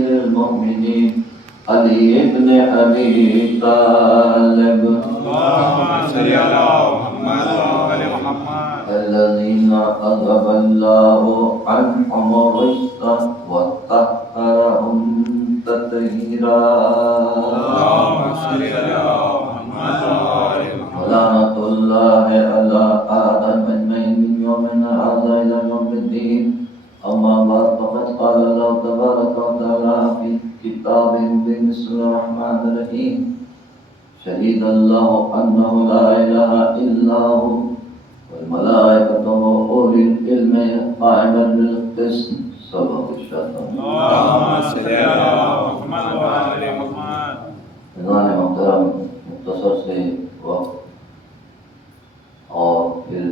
أمير المؤمنين علي بن أبي طالب اللهم صل على محمد وآل محمد الذين أذهب الله عنهم الرجس وطهرهم تطهيرا اللهم صل على محمد وآل محمد ولعنة الله على آدم أجمعين من يومنا هذا إلى يوم الدين. أما بعد فقد قال الله تبارك وتعالى في كتابه المبين بسم الله الرحمن الرحيم شهد الله أنه لا إله إلا هو والملائكة وأولي العلم قائما بالقسط. صدق الشيطان. اللهم صل على محمد وآل محمد. نظام محترم مختصر سے وقت اور پھر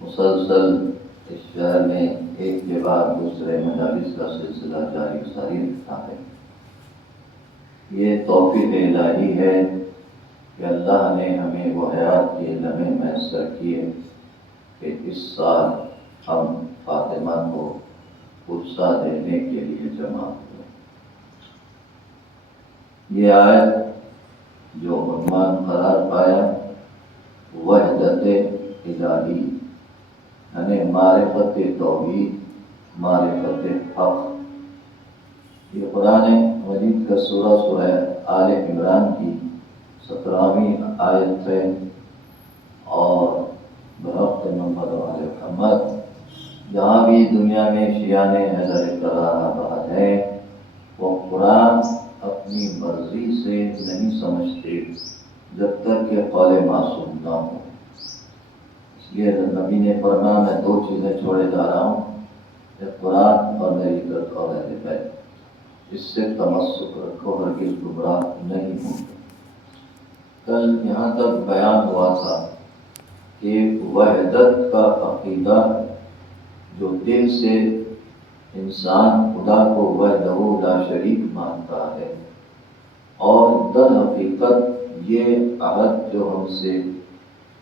مسلسل اس شہر میں ایک کے بعد دوسرے مجالس کا سلسلہ جاری ساری رکھتا ہے. یہ توفیق الہی ہے کہ اللہ نے ہمیں وہ حیات کے لمحے میسر کیے کہ اس سال ہم فاطمہ کو عرصہ دینے کے لیے جمع ہوئے. یہ آیت جو عنوان قرار پایا وحدت الہی یعنی معرفت توحید معرفت حق. یہ قرآن مجید کا سورہ آل عمران کی 17ویں آیت ہے اور برحق محمد وآل محمد جہاں بھی دنیا میں شیعان حیدر قرار آباد ہے وہ قرآن اپنی مرضی سے نہیں سمجھتے جب تک کہ قول معصوم نہ ہو. اس لیے نبی نے فرمایا میں دو چیزیں چھوڑے جا رہا ہوں ایک قرآن اور میری عزت اور اہل بیت. اس سے تمسک رکھو ہرگز گمراہ نہیں ہوں. کل یہاں تک بیان ہوا تھا کہ وحدت کا عقیدہ جو دل سے انسان خدا کو وحدہ لا شریک مانتا ہے اور در حقیقت یہ عہد جو ہم سے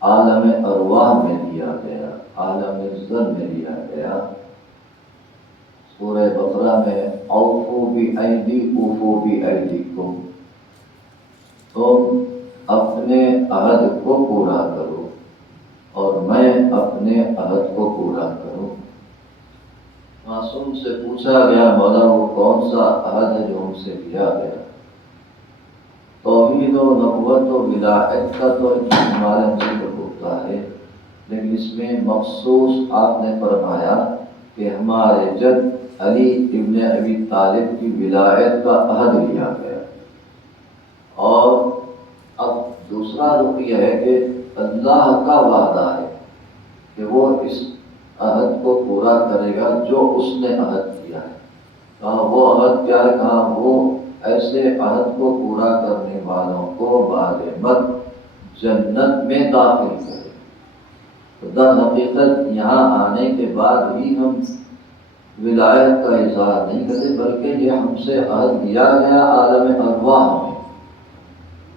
عالم ارواح میں لیا گیا عالم ذر میں لیا گیا. سورہ بقرہ میں اوفو بایدیکم تم اپنے عہد کو پورا کرو اور میں اپنے عہد کو پورا کروں. معصوم سے پوچھا گیا مولا وہ کون سا عہد ہے جو ہم سے لیا گیا؟ توحید و نبوت و ولایت کا تو ہمارا ذکر ہوتا ہے لیکن اس میں مخصوص آپ نے فرمایا کہ ہمارے جد علی ابن ابی طالب کی ولایت کا عہد لیا گیا. اور اب دوسرا رخ یہ ہے کہ اللہ کا وعدہ ہے کہ وہ اس عہد کو پورا کرے گا جو اس نے عہد کیا ہے. کہاں وہ عہد کیا ہے؟ کہاں وہ ایسے عہد کو پورا کرنے والوں کو بعد جنت میں داخل کرے. تو در حقیقت یہاں آنے کے بعد ہی ہم ولایت کا اظہار نہیں کرتے بلکہ یہ ہم سے عہد لیا گیا عالم ارواح میں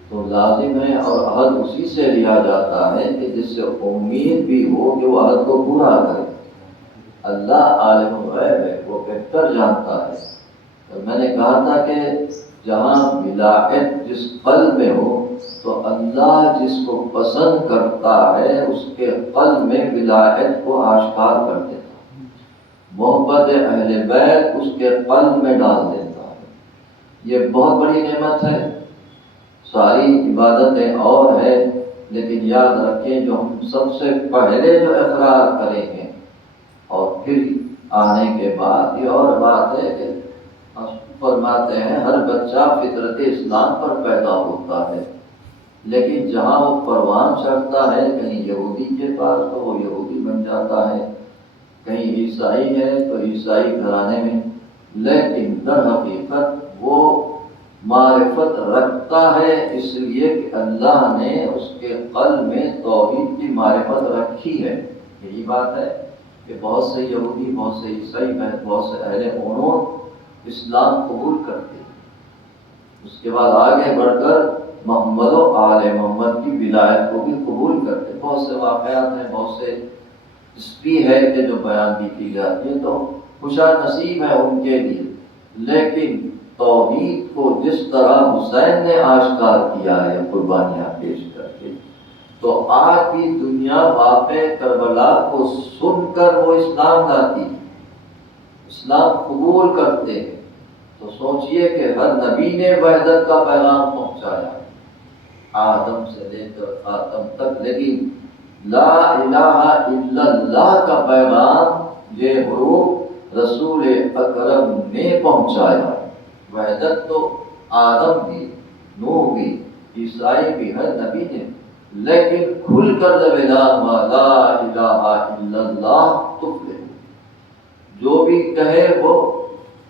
تو لازم ہے اور عہد اسی سے لیا جاتا ہے کہ جس سے امید بھی ہو کہ وہ عہد کو پورا کرے. اللہ عالم الغیب ہے وہ بہتر جانتا ہے. اور میں نے کہا تھا کہ جہاں ولایت جس قلب میں ہو تو اللہ جس کو پسند کرتا ہے اس کے قلب میں ولایت کو آشکار کر دیتا ہے. محبت اہل بیت اس کے قلب میں ڈال دیتا ہے. یہ بہت بڑی نعمت ہے. ساری عبادتیں اور ہے لیکن یاد رکھیں جو ہم سب سے پہلے جو اقرار کریں گے اور پھر آنے کے بعد یہ اور بات ہے کہ فرماتے ہیں ہر بچہ فطرت اسلام پر پیدا ہوتا ہے لیکن جہاں وہ پروان چڑھتا ہے کہیں یہودی کے پاس تو وہ یہودی بن جاتا ہے کہیں عیسائی ہے تو عیسائی گھرانے میں لیکن در حقیقت وہ معرفت رکھتا ہے اس لیے کہ اللہ نے اس کے قلب میں توحید کی معرفت رکھی ہے. یہی بات ہے کہ بہت سے یہودی بہت سے عیسائی بہت سے اہل امور اسلام قبول کرتے ہیں. اس کے بعد آگے بڑھ کر محمد و آل محمد کی ولایت کو بھی قبول کرتے. بہت سے واقعات ہیں بہت سے اس بھی ہے کہ جو بیان بھی کی جاتی ہے تو خوشا نصیب ہے ان کے لیے لیکن توحید کو جس طرح حسین نے آشکار کیا ہے قربانیاں پیش کر کے، تو آج بھی دنیا واقع کربلا کو سن کر وہ اسلام لاتی ہے، اسلام قبول کرتے ہیں۔ تو سوچئے کہ ہر نبی نے وحدت کا پیغام پہنچایا آدم سے لے کر خاتم تک، لیکن لا الہ الا اللہ کا پیغام یہ حروف رسول اکرم نے پہنچایا۔ وحدت تو آدم بھی، نوح بھی، عیسائی بھی، ہر نبی نے، لیکن کھل کر جب اعلان ہوا لا الہ الا اللہ تفلح، جو بھی کہے وہ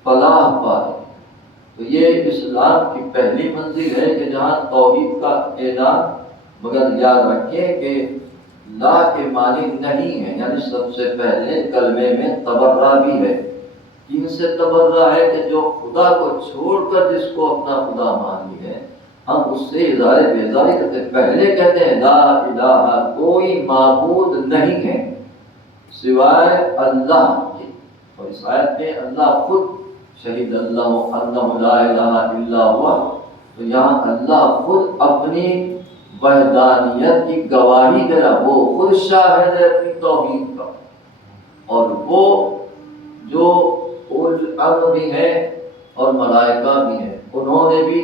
فلاح پائے۔ تو یہ اسلام کی پہلی منزل ہے کہ جہاں توحید کا اعلان، مگر یاد رکھیں کہ لا کے معنی نہیں ہے، یعنی سب سے پہلے کلمے میں تبرہ بھی ہے۔ ان سے تبرہ ہے کہ جو خدا کو چھوڑ کر جس کو اپنا خدا مان لی ہے، ہم اس سے اظہار بیزاری کرتے ہیں۔ پہلے کہتے ہیں لا الہ، کوئی معبود نہیں ہے سوائے اللہ کے، اور اس آیت میں اللہ خود شہید اللہ انہ لا الہ الا ہوا، تو یہاں اللہ خود اپنی وحدانیت کی گواہی دے رہا، وہ خود شاہد ہے اپنی توحید کا، اور وہ جو اولو الامر بھی ہیں اور ملائکہ بھی ہیں، انہوں نے بھی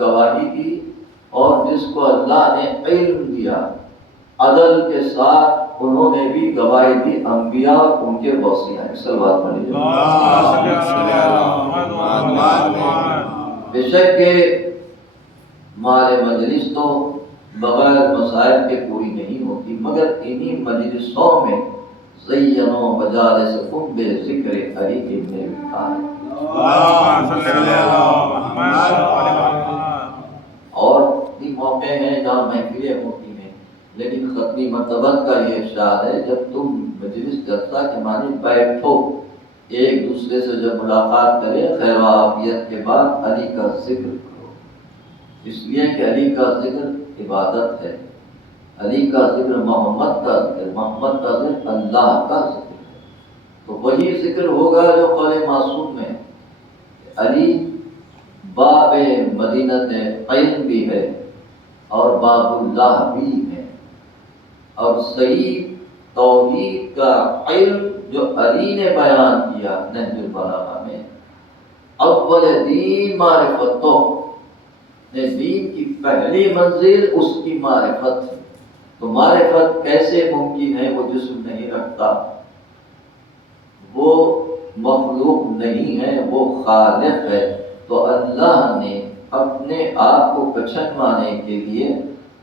گواہی دی، اور جس کو اللہ نے علم دیا عدل کے ساتھ انہوں نے بھی گواہی دی، انبیاء اور ان کے وصیہ ہیں۔ صلوات پڑھیے۔ بے شک کہ ہمارے مجلس تو بغیر مسائل کے پوری نہیں ہوتی، مگر انہی مجلسوں میں زینوا مجالسکم بذکر علی ابن ابی طالب، اور بھی موقع ہیں جہاں محفلیں ہوتی ہیں، لیکن ختمی مرتبت کا یہ ارشاد ہے جب تم مجلس جلسہ کے معنی بیٹھو، ایک دوسرے سے جب ملاقات کرے خیر و عافیت کے بعد علی کا ذکر کرو، اس لیے کہ علی کا ذکر عبادت ہے، علی کا ذکر محمد کا ذکر، محمد کا ذکر اللہ کا ذکر ہے، تو وہی ذکر ہوگا جو قول معصوم میں علی باب مدینت علم بھی ہے اور باب اللہ بھی ہے، اور صحیح توحید کا علم جو علی نے بیان کیا نہج البلاغہ میں، اول دین معرفت، دین کی پہلی منزل اس کی معرفت ہے، تو معرفت کیسے ممکن ہے؟ وہ جسم نہیں رکھتا، وہ مخلوق نہیں ہے، وہ خالق ہے، تو اللہ نے اپنے آپ کو پہچانوانے کے لیے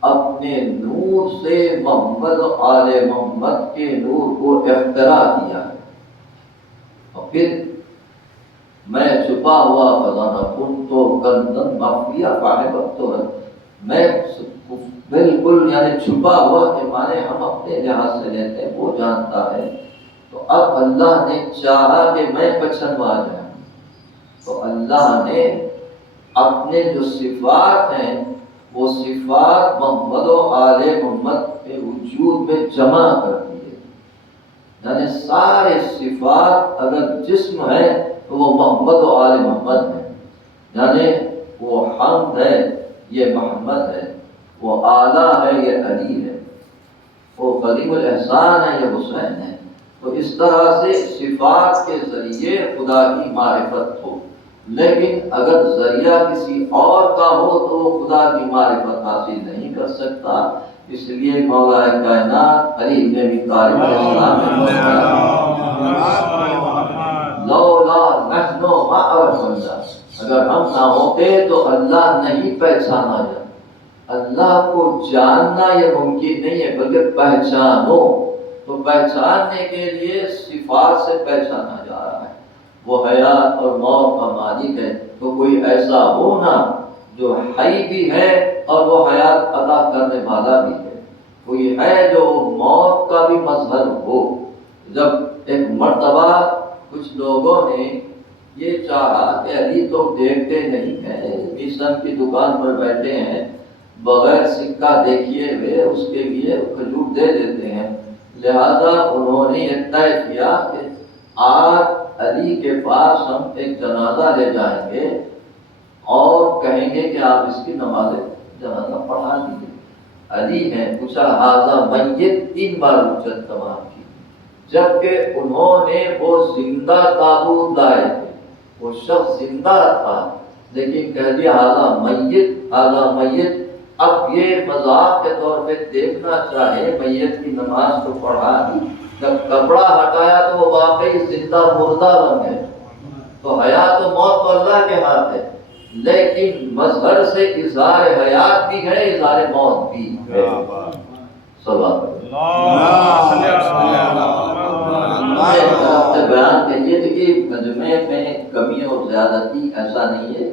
اپنے نور سے محمد و آل محمد کے نور کو اختراع کیا ہے، اور پھر میں چھپا ہوا خزانہ کن تو کنزن مخفیہ صاحب تو میں بالکل یعنی چھپا ہوا کے معنی ہم اپنے لحاظ سے لیتے ہیں، وہ جانتا ہے، تو اب اللہ نے چاہا کہ میں پہچانوا جاؤں، تو اللہ نے اپنے جو صفات ہیں وہ صفات محمد و آل محمد کے وجود میں جمع کر دیے، یعنی سارے صفات اگر جسم ہے تو وہ محمد و آل محمد ہے، یعنی وہ حمد ہے یہ محمد ہے، وہ اعلیٰ ہے یہ علی ہے، وہ قدیم الاحسان ہے یہ حسین ہے، تو اس طرح سے صفات کے ذریعے خدا کی معرفت ہو، لیکن اگر ذریعہ کسی اور کا ہو تو وہ خدا کی معرفت حاصل نہیں کر سکتا، اس لیے مولا کائنات علی بن ابی طالب علیہ السلام نے لولا نحن ما عرفنا، اگر ہم نہ ہوتے تو اللہ نہیں پہچانا جاتا، اللہ کو جاننا یہ ممکن نہیں ہے بلکہ پہچانو، تو پہچاننے کے لیے صفات سے پہچانا جا رہا ہے، وہ حیات اور موت کا مالک ہے، تو کوئی ایسا ہونا جو حی بھی ہے اور وہ حیات عطا کرنے والا بھی ہے، کوئی ہے جو موت کا بھی مظہر ہو۔ جب ایک مرتبہ کچھ لوگوں نے یہ چاہا کہ علی تو دیکھتے نہیں ہیں، میسن کی دکان پر بیٹھے ہیں، بغیر سکہ دیکھیے ہوئے اس کے لیے کھجور دے دیتے ہیں، لہذا انہوں نے یہ طے کیا کہ آج علی کے پاس ہم ایک جنازہ لے جائیں گے اور کہیں گے کہ آپ اس کی نماز جنازہ پڑھا دیجیے. علی نے پوچھا ہاذا میت، 3 بار اجرت تمام کی، جبکہ انہوں نے وہ زندہ تابوت لائے تھے، وہ شخص زندہ تھا لیکن کہہ دیا ہاذا میت، ہاذا میت. اب یہ مذاق کے طور پہ دیکھنا چاہے میت کی نماز تو پڑھا دی، جب کپڑا ہٹایا تو وہ واقعی زندہ مردہ بن گئے. تو حیات و موت تو اللہ کے ہاتھ ہے، لیکن مظہر سے اظہار حیات بھی ہے، اظہار موت بھی ہے. بیان کہیے دیکھیے مجمع میں کمی اور زیادتی ایسا نہیں ہے،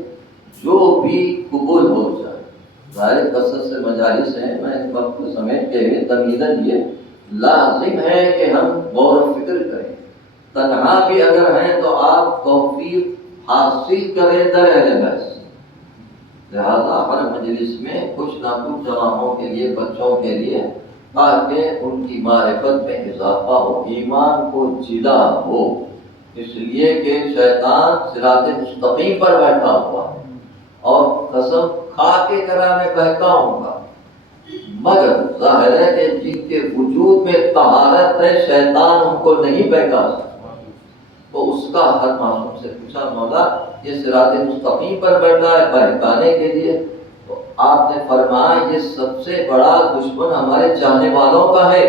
جو بھی قبول ہو جائے. ظاہر قصد سے مجالس ہیں، میں اس وقت سمیٹ کے تمہیداً یہ لازم ہے کہ ہم غور و فکر کریں. تنہا بھی اگر ہیں تو آپ توفیق حاصل کریں در اہل بیت. لہذا ہر مجلس میں کچھ نہ کچھ جوانوں کے لیے، بچوں کے لیے، تاکہ ان کی معرفت میں اضافہ ہو، ایمان کو جلا ہو. اس لیے کہ شیطان صراط مستقیم پر بیٹھا ہوا ہے اور قسم کھا کے کرا میں کہتا ہوں گا، مگر ظاہر ہے کہ جن کے وجود میں طہارت ہے شیطان ان کو نہیں بہکا سکتا. تو اس کا ہر معصوم سے پوچھا مولا یہ صراط مستقیم پر بیٹھا ہے بہکانے کے لیے، تو آپ نے فرمایا یہ سب سے بڑا دشمن ہمارے چاہنے والوں کا ہے.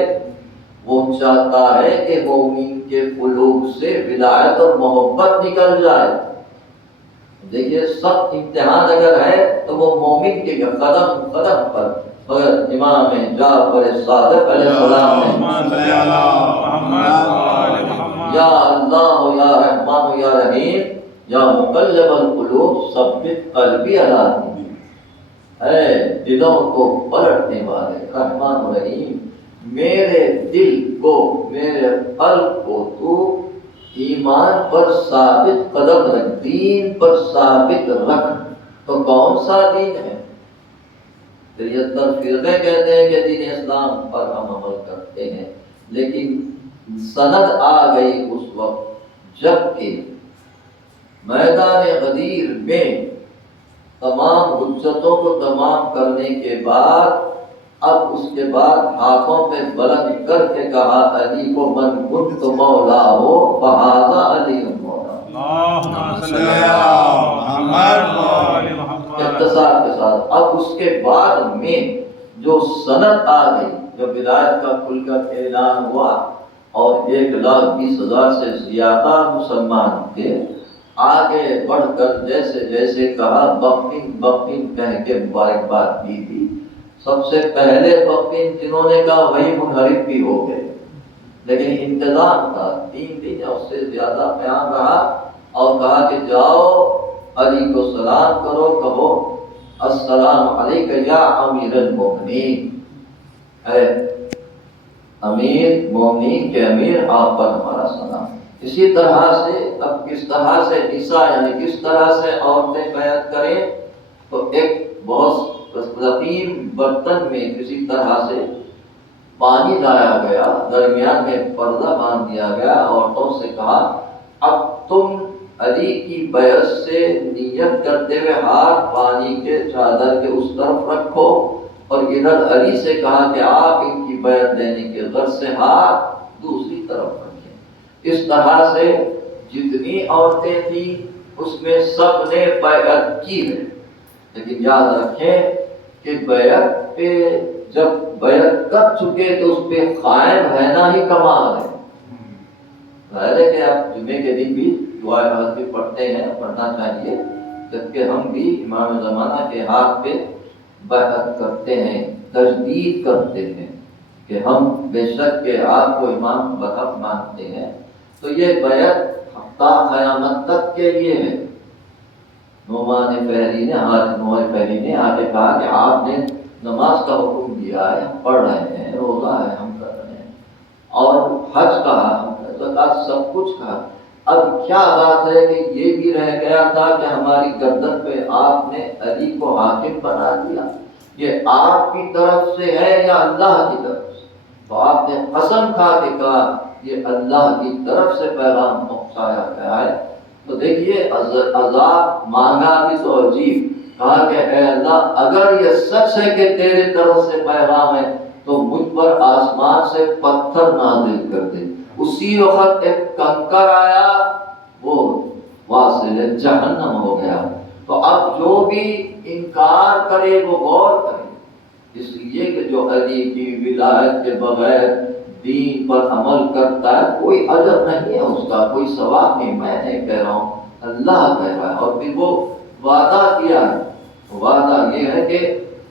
وہ چاہتا ہے کہ مومن کے قلوب سے ولایت اور محبت نکل جائے. دیکھیے سخت امتحان اگر ہے تو وہ مومن کے قدم قدم پر، مگر امام جعفر صادق علیہ السلام نے یا اللہ یا رحمان یا رحیم یا مقلب القلوب ثبت قلبی علی دینک، اے دلوں کو پلٹنے والے رحمان و رحیم، میرے دل کو، میرے قلب کو تو ایمان پر ثابت قدم رکھ، دین پر ثابت رکھ. تو کون سا دین ہے؟ 73 فرقے کہتے ہیں کہ دین اسلام پر ہم عمل کرتے ہیں، لیکن سند آ گئی اس وقت جب کہ میدان غدیر میں تمام حجتوں کو تمام کرنے کے بعد اب اس کے بعد ہاتھوں پہ بلند کر کے کہا علی کو من کنت مولا ہو فہذا علی مولا. اختصار کے ساتھ اب اس کے بعد میں جو سند آ گئی، جو ولایت کا کھل کر اعلان ہوا اور 1,20,000 سے زیادہ مسلمان تھے، آگے بڑھ کر جیسے جیسے کہا بقین بقین کہہ کے مبارکباد دی تھی. سب سے پہلے بقین جنہوں نے کہا وہی منحرف بھی ہو گئے، لیکن انتظام تھا 3 دن یا اس سے زیادہ قیام رہا اور کہا کہ جاؤ علی کو سلام کرو، کہو السلام علیک یا امیر المومنین، اے امیر مومنین کے امیر آپ پر ہمارا سلام. اسی طرح سے اب کس طرح سے نساء یعنی کس طرح سے عورتیں بیعت کریں، تو ایک بہت رقیم برتن میں کسی طرح سے پانی لایا گیا، درمیان میں پردہ باندھ دیا گیا، عورتوں سے کہا اب تم علی کی بیعت سے نیت کرتے ہوئے ہاتھ پانی کے چادر کے اس طرف رکھو، اور ادھر علی سے کہا کہ آپ ان کی بیعت دینے کے غرض سے ہاتھ دوسری طرف رکھیں. اس طرح سے جتنی عورتیں تھیں اس میں سب نے بیعت کی ہے. لیکن یاد رکھیں کہ بیعت پہ جب بیعت کر چکے تو اس پہ قائم رہنا ہی کمال ہے. ظاہر ہے کہ آپ جمعے کے دن بھی دعائے حاضری پڑھتے ہیں، پڑھنا چاہیے، جبکہ ہم بھی امام زمانہ کے ہاتھ پہ بیعت کرتے ہیں، تجدید کرتے ہیں کہ ہم بے شک کہ آپ کو امام برحق مانتے ہیں. تو یہ بیعت تا قیامت تک کے لیے ہے. نعمان فہری نے آ کے کہا کہ آپ نے نماز کا حکم دیا ہے، ہم پڑھ رہے ہیں، روزہ ہے ہم کر رہے ہیں، اور حج کہا، ہم زکات، سب کچھ کہا. اب کیا بات ہے کہ یہ بھی رہ گیا تھا کہ ہماری گردن پہ آپ نے علی کو حاکم بنا دیا. یہ آپ کی طرف سے ہے یا اللہ کی طرف سے؟ تو آپ نے قسم کھا کے کہا یہ اللہ کی طرف سے پیغام پہنچایا گیا ہے۔ تو دیکھیے عذاب مانگا بھی تو عجیب، کہا کہ اے اللہ اگر یہ سچ ہے کہ تیرے طرف سے پیغام ہے تو مجھ پر آسمان سے پتھر نازل کر دے۔ اسی وقت ایک کنکر آیا، وہ واصل جہنم ہو گیا۔ تو اب جو بھی انکار کرے وہ غور کرے، اس لیے کہ جو علی کی ولایت کے بغیر دین پر عمل کرتا ہے کوئی اجر نہیں ہے اس کا، کوئی ثواب نہیں، میں نہیں کہہ رہا ہوں، اللہ کہہ رہا ہے۔ اور پھر وہ وعدہ کیا ہے، وعدہ یہ ہے کہ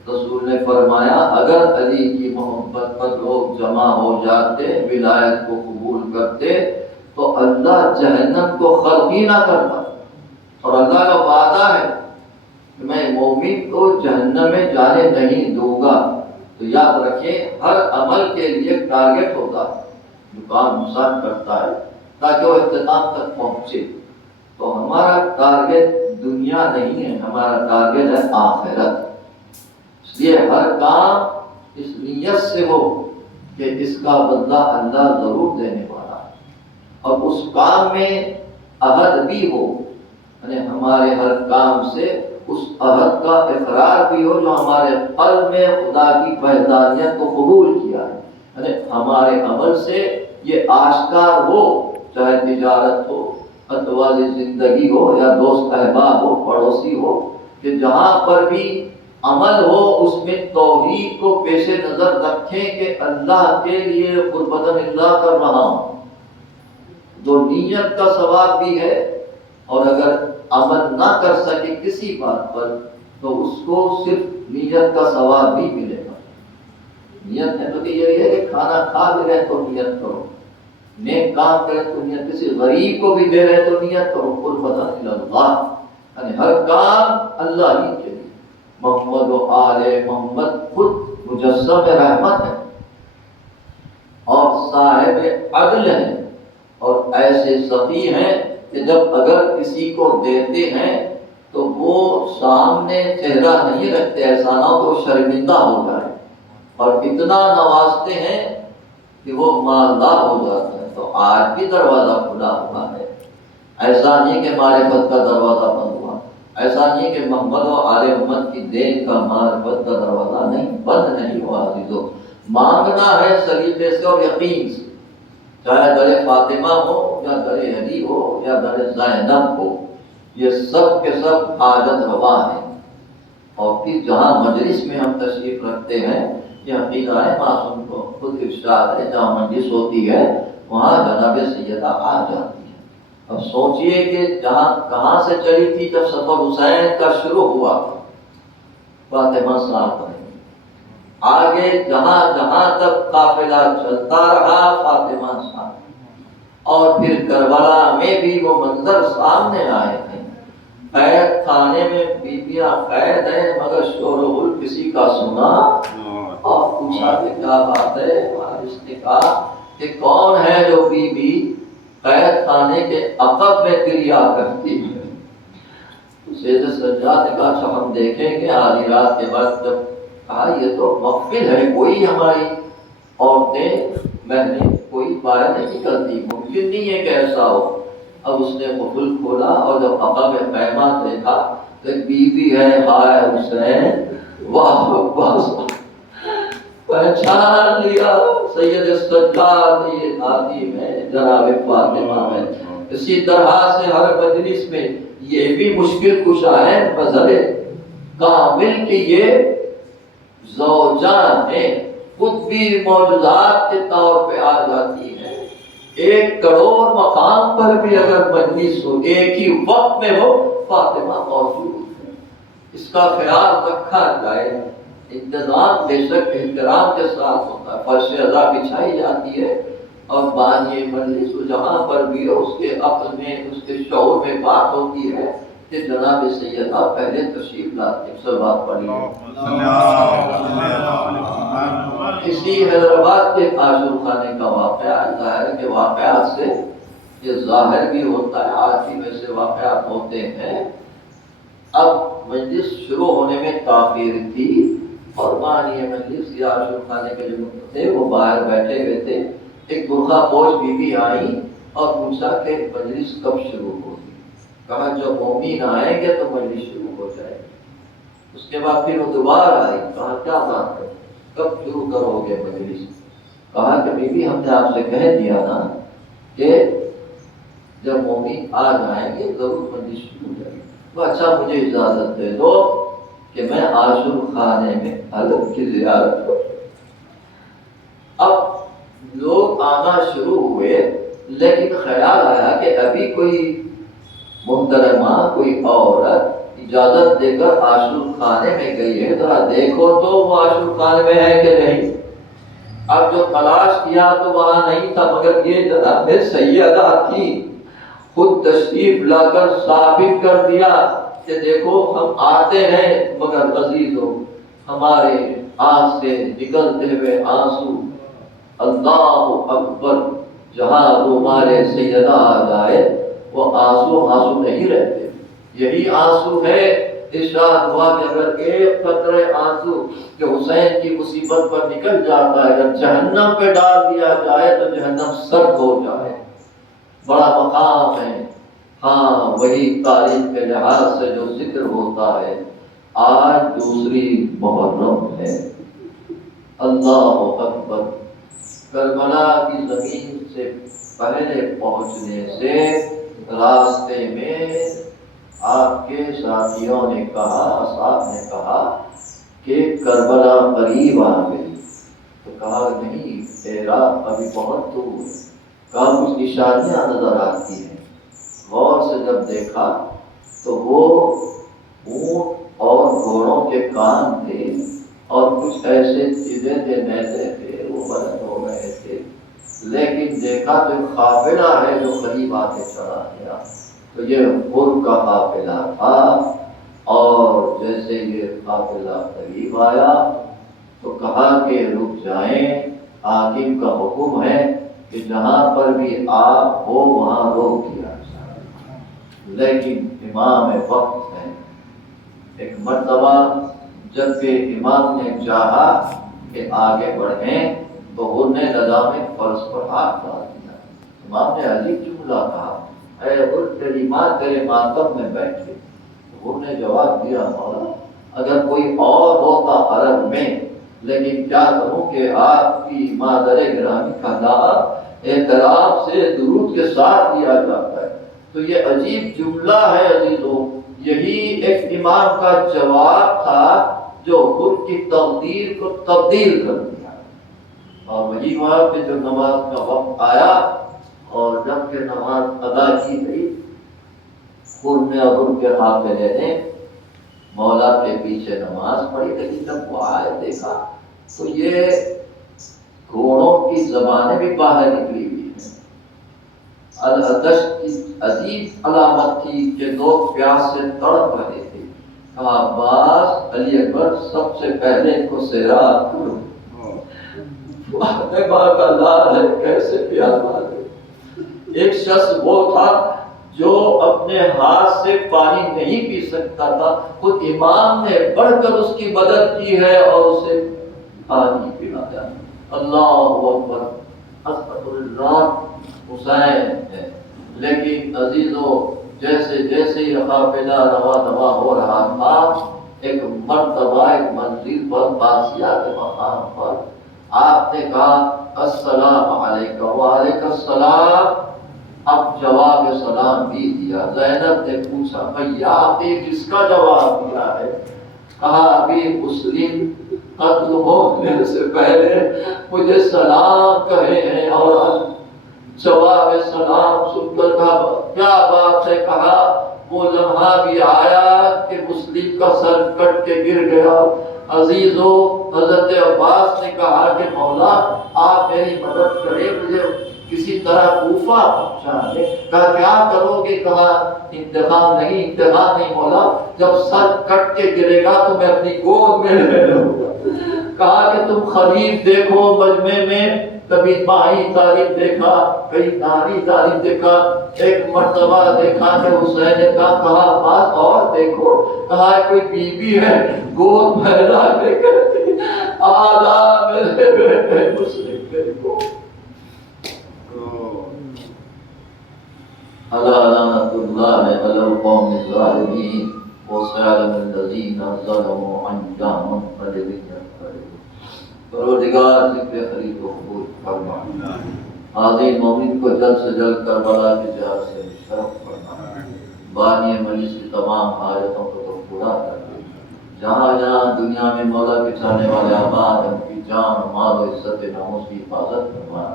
رسول نے فرمایا اگر علی کی محبت پر لوگ جمع ہو جاتے، ولایت کو قبول کرتے، تو اللہ جہنم کو خلق ہی نہ کرتا۔ اور اللہ کا وعدہ ہے کہ میں مومن کو جہنم میں جانے نہیں دوں گا۔ تو یاد رکھیں ہر عمل کے لیے ٹارگٹ ہوتا ہے، جو کام انسان کرتا ہے تاکہ وہ اختتام تک پہنچے۔ تو ہمارا ٹارگٹ دنیا نہیں ہے، ہمارا ٹارگٹ ہے آخرت۔ اس لیے ہر کام اس نیت سے ہو کہ اس کا بدلہ اللہ ضرور دینے والا ہے، اور اس کام میں عہد بھی ہو، یعنی ہمارے ہر کام سے اس عہد کا اقرار بھی ہو جو ہمارے قلب میں خدا کی وحدانیت کو قبول کیا ہے، یعنی ہمارے عمل سے یہ آشکار ہو، چاہے تجارت ہو، اتوالی زندگی ہو، یا دوست احباب ہو، پڑوسی ہو، کہ جہاں پر بھی عمل ہو اس میں توحید کو پیش نظر رکھیں کہ اللہ کے لیے قربت اللہ کر رہا ہوں۔ جو نیت کا ثواب بھی ہے، اور اگر عمل نہ کر سکے کسی بات پر تو اس کو صرف نیت کا ثواب بھی ملے گا۔ نیت ہے تو یہ ہے کہ کھانا کھا بھی رہے تو نیت کرو، نیک کام کرے تو نیت، کسی غریب کو بھی دے رہے تو نیت کرو، قربت اللہ، یعنی ہر کام اللہ ہی کے لیے۔ محمد و آل محمد خود مجسم رحمت ہے اور صاحب عدل ہیں، اور ایسے سخی ہیں کہ جب اگر کسی کو دیتے ہیں تو وہ سامنے چہرہ نہیں رکھتے، ایسا نہ ہو تو شرمندہ ہو جائے، اور اتنا نوازتے ہیں کہ وہ مالدار ہو جاتے ہیں۔ تو آج بھی دروازہ کھلا ہوا ہے، ایسا نہیں کہ معرفت کا دروازہ بند ہوا، ایسا نہیں کہ محمد و آل محمد کی دین کا معرفت کا دروازہ نہیں بند نہیں ہوا۔ عزیزو مانگنا ہے سلیقے سے اور یقین سے، چاہے در فاطمہ ہو یا در علی ہو یا در زینب ہو، یہ سب کے سب حاجت روا ہیں۔ اور پھر جہاں مجلس میں ہم تشریف رکھتے ہیں، یہ عقیدہ ہے معصوم کو خود ارشاد ہے، جہاں مجلس ہوتی ہے وہاں جناب سیدہ آ جاتی ہے۔ اب سوچئے کہ جہاں کہاں سے چلی تھی جب سفر حسین کا شروع ہوا، فاطمہ ساتھ رہی، آگے جہاں جہاں تک قافلہ چلتا رہا فاطمہ ساتھ، اور پھر کربلا میں بھی وہ منظر سامنے آئے تھے۔ قید خانے میں بیبیاں قید ہیں مگر شور و غل کسی کا سنا، اور پوچھا کہ کیا بات ہے؟ وارث نے کہا کہ کون ہے جو بی بی قید خانے کے عقب میں کریا کرتی ہے؟ سید سجاد نے کہا اچھا ہم دیکھیں گے۔ آدھی رات کے بعد جب کہا یہ تو محفل ہے، کوئی ہماری عورتیں بہنیں کوئی باہر نہیں کرتی، ممکن نہیں ہے کہ ایسا ہو۔ اب اس نے محفل کھولا اور جب عقب خیمہ دیکھا تو ایک بیوی ہے، ہائے حسین، واہ واہ، پہچان لیا سید سجاد یہ نادی میں جناب فاطمہ میں۔ اسی طرح سے ہر مجلس میں یہ بھی مشکل کشا ہے مذہب کامل کی یہ زوجان ہیں، خود بھی معجزات کے طور پہ آ جاتی ہے۔ 1 کروڑ مقام پر بھی اگر مجلس ہو، ایک ہی وقت میں ہو، فاطمہ موجود ہے، اس کا خیال رکھا جائے۔ انتظام بے شک احترام کے ساتھ ہوتا ہے، فرش ادا بچھائی جاتی ہے، اور بانی مجلس جہاں پر بھی ہو اس کے عقل میں اس کے شعور میں بات ہوتی ہے کہ جناب سیدہ پہلے تشریف لاتے صلوات پڑھیے۔ اسی حیدرآباد کے عاشور خانے کا واقعہ ظاہر کے واقعات سے یہ ظاہر بھی ہوتا ہے، آج بھی ویسے واقعات ہوتے ہیں۔ اب مجلس شروع ہونے میں تاخیر تھی، اور بانی مجلس یا عاشور خانے کے جو تھے وہ باہر بیٹھے ہوئے تھے۔ ایک برقع پوش بیوی آئی اور پوچھا کہ مجلس کب شروع ہوگی؟ کہا جب مومن آئیں گے تو مجلس شروع ہو جائے گی۔ اس کے بعد پھر وہ دوبارہ آئی، کہا کیا بات ہے، کب شروع کرو گے مجلس؟ کہا کہ بی بی ہم نے آپ سے کہہ دیا نا کہ جب مومن آ جائیں گے ضرور مجلس شروع ہو جائے گی۔ تو اچھا مجھے اجازت دے دو کہ میں عاشور خانے میں حضرت کی زیارت کروں۔ اب لوگ آنا شروع ہوئے، لیکن خیال آیا کہ ابھی کوئی محترمہ، کوئی عورت اجازت دے کر عاشور خانے میں گئی ہے، ذرا دیکھو تو وہ عاشور خانے میں ہے کہ نہیں۔ اب جو تلاش کیا تو وہاں نہیں تھا، مگر یہ جناب سیدہ تھی، خود تشریف لا کر ثابت کر دیا کہ دیکھو ہم آتے ہیں، مگر عزیزوں ہمارے آنکھ سے نکلتے ہوئے آنسو، اللہ اکبر، جہاں وہ ہمارے سیدہ آ جائے وہ آنسو نہیں رہتے، یہی آنسو ہے۔ ارشاد ہوا کہ اگر ایک قطرے آنسو جو حسین کی مصیبت پر نکل جاتا ہے، اگر جہنم پہ ڈال دیا جائے تو جہنم سرد ہو جائے، بڑا مقام ہے۔ ہاں وہی تاریخ کے لحاظ سے جو ذکر ہوتا ہے، آج دوسری محرم ہے، اللہ اکبر۔ کربلا کی زمین سے پہلے پہنچنے سے راستے میں آپ کے ساتھیوں نے کہا، اصحاب نے کہا کہ کربلا قریب آ گئی، تو کہا نہیں تیرا ابھی بہت دور ہے۔ کہا کچھ نشانیاں نظر آتی ہیں۔ غور سے جب دیکھا تو وہ اونٹ اور گھوڑوں کے کان تھے اور کچھ ایسے چیزیں تھے، نیزے تھے، وہ بلند ہو گئے تھے، لیکن دیکھا تو قافلہ ہے جو قریب آتے چلا گیا، تو یہ غر کا قافلہ تھا۔ اور جیسے یہ قافلہ قریب آیا تو کہا کہ رک جائیں، حاکم کا حکم ہے کہ جہاں پر بھی آپ ہو وہاں روک دیا جائے، لیکن امام وقت ہے۔ ایک مرتبہ جب کہ امام نے چاہا کہ آگے بڑھیں تو غر نے لگام فرض پر ہاتھ ڈال دیا۔ امام نے عجیب جملہ کہا، اے غر تیری ماں تیرے ماتم میں بیٹھے۔ غر نے جواب دیا، مولا اگر کوئی اور ہوتا عرب میں، لیکن کیا کروں کہ آپ کی مادر گرامی کا نام احترام سے درود کے ساتھ دیا جاتا ہے۔ تو یہ عجیب جملہ ہے عزیزوں، یہی ایک امام کا جواب تھا جو خود کی تقدیر کو تبدیل کر دیا۔ اور وہی وہاں پہ جو نماز کا وقت آیا اور جب کہ نماز ادا کی گئی، خود نے ابر کے قافلے نے مولا کے پیچھے نماز پڑھی، لیکن جب وہ آئے دیکھا تو یہ گھوڑوں کی زبانیں بھی باہر نکلی ہوئی ہیں۔ العطش کی عجیب علامت تھی کہ لوگ پیاس سے تڑپ رہے تھے۔ کہا عباس، علی اکبر، سب سے پہلے ان کو سیراب کرو۔ ماں کا لال ہے، کیسے پیاس مارے۔ ایک شخص وہ تھا جو اپنے ہاتھ سے پانی نہیں پی سکتا تھا، خود امام نے بڑھ کر اس کی مدد کی ہے اور اسے پانی پلایا۔ اللہ اکبر، استغفر اللہ، حسین ہے۔ لیکن عزیزوں جیسے جیسے یہ قافلہ رواں رواں ہو رہا تھا، ایک مرتبہ ایک منزل پر قاسیہ کے مقام پر آپ نے کہا السلام علیکم، وعلیکم السلام۔ اب جواب سلام بھی دیا۔ زینب نے پوچھا بھیا آپ نے کس کا جواب دیا ہے؟ کہا ابھی مسلم قتل ہونے سے پہلے مجھے سلام کہے ہیں، اور جواب سلام سن کر کہا کیا بات ہے؟ کہا وہ لمحہ بھی آیا کہ مسلم کا سر کٹ کے گر گیا۔ عزیزو حضرت عباس نے کہا کہ مولا آپ میری مدد کریں، مجھے کسی طرح کوفہ پہنچا دے۔ کہا کیا کرو گے؟ کہا انتقام نہیں مولا، جب سر کٹ کے گرے گا تو میں اپنی گود میں لے لوں گا۔ کہا کہ تم خریف دیکھو مجمع میں، کبھی ماہی تعریف دیکھا، کئی ناری تعریف دیکھا، ایک مرتبہ دیکھا کہ حسین نے کہا بات اور دیکھو، کہا کوئی بی بی ہے گود میں لا کے کہتی آدھا میرے بیٹے مسلم کو ألا لعنة الله على القوم الظالمين وسيعلم الذين ظلموا أيا منقلب ينقلبون. پروردگار ذکر خرید و قبول فرما، عظیم مومن کو جلد سے جلد کربلا کی جہاد سے مشرف فرما، بانی مجلس کی تمام حاجتوں کو تو پورا کر دے، جہاں جہاں دنیا میں مولا کے چاہنے والے آباد ان کی جان مال و عزت ناموس کی حفاظت فرما،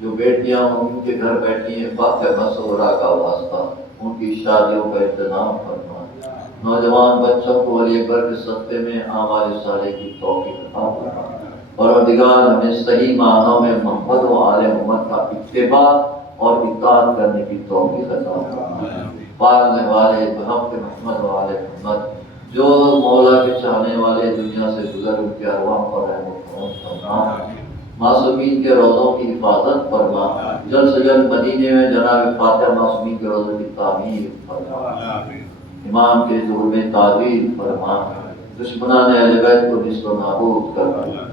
جو بیٹیاں ان کے گھر بیٹھی ہیں پاک مسورہ کا واسطہ ان کی شادیوں کا انتظام فرما، نوجوان بچوں کو ولی اکبر کے صدقے میں اعمال صالح کی توفیق عطا فرما، پروردگار ہمیں صحیح معنوں میں محمد و آل محمد کا اتباع اور اطاعت کرنے کی توفیق عطا فرما، پالنے والے بحق کے محمد و آل محمد جو مولا کے چاہنے والے دنیا سے گزر ان کے ارواح پر رحم و کرم فرما، معصومین کے روزوں کی حفاظت فرما، جلد سے جلد مدینے میں جناب فاطمہ معصومین کے روزوں کی تعمیر فرما، امام کے ظہور میں تعویل فرما، دشمنان اہل بیت کو نصف و نابود کرنا،